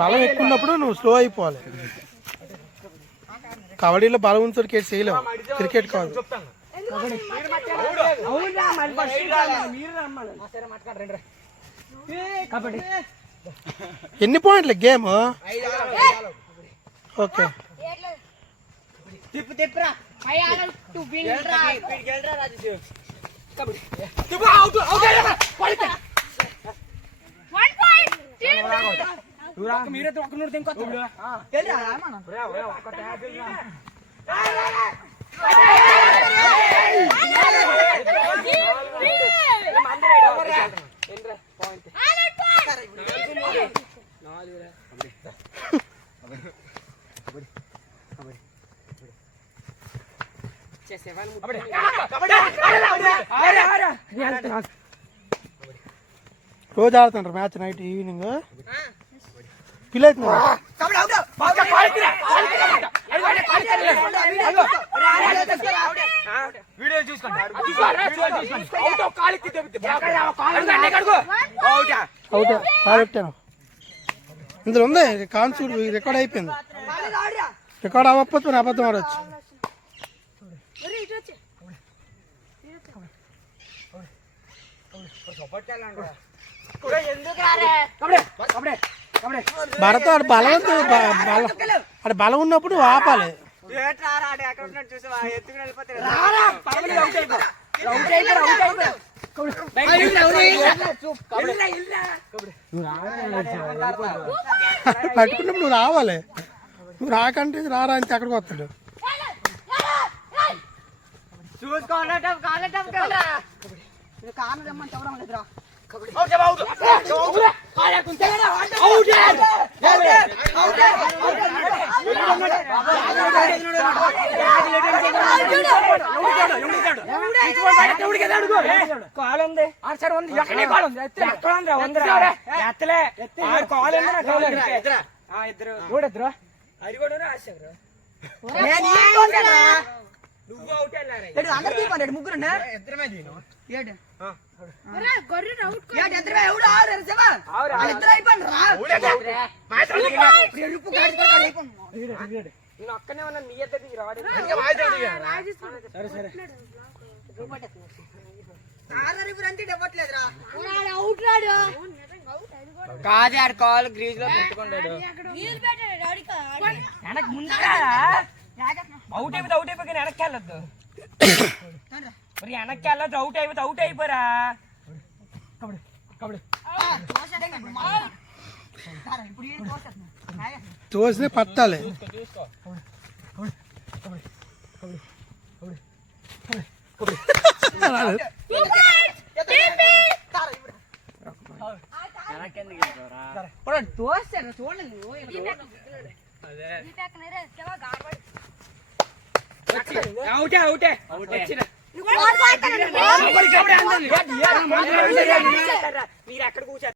బలం ఎక్కున్నప్పుడు నువ్వు స్లో అయిపోవాలి. కబడ్డీలో బలం ఉంచుడు చేయలేవు, క్రికెట్ కాదు. ఎన్ని పాయింట్లు గేమ్? ఓకే మీరే రోజు ఆడుతుంటారు మ్యాచ్ నైట్ ఈవినింగ్. ఫీల్ అవుతున్నా అవుట్ కాలెట్టాను. ఇందులో ఉంది కాన్సూర్ రికార్డ్ అయిపోయింది. రికార్డ్ అవ్వకపోతే అబద్ధం ఆడవచ్చు. భరత్ ఆడు ఆడు బలం ఉన్నప్పుడు ఆపాలి. పట్టుకున్నప్పుడు నువ్వు రావాలి. నువ్వు రాకంటే రారా అంటే అక్కడికి వస్తాడు. ముగ్గురు అక్కనే ఉన్నా నీ కాదు ఆడు కాల్ గ్రీజ్ లో పెట్టుకున్నాడు. అవుట్ అయిపోతే అవుట్ అయిపోయి వెనక్కి వెళ్ళొద్దు. మరి వెనక్కి వెళ్ళొద్దు. అవుట్ అయిపోతే అవుట్ అయిపోరా. తోసినే పట్టాలి. మీరు ఎక్కడ కూర్చో